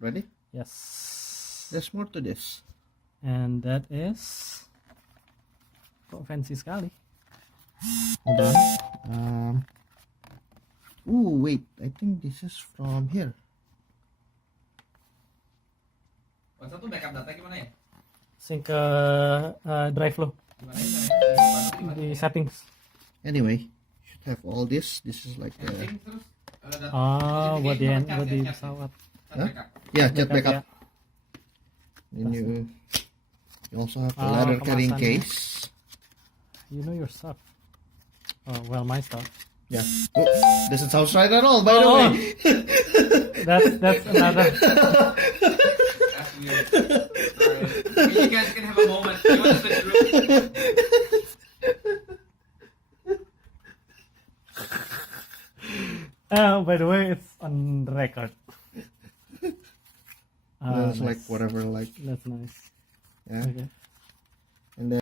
Ready? Yes. There's more to this. And that is... Kok fancy sekali. Hold on. Ooh, wait. I think this is from here. WhatsApp tuh backup data gimana ya? Sync ke drive lo. Gimana ya? Di settings. Anyway, should have all this. This is like Setting terus data. Buat di Chat pesawat. huh? Yeah, chat backup. Ya. And you also have a leather carrying kemasannya. case. You know your stuff. Oh, well, my stuff. Yeah. Oh, doesn't sound right at all, by the way. That's another. That's weird. Sorry. You guys can have a moment. You want to switch group? By the way, it's on record. That's like whatever, like That's nice. yeah. Okay.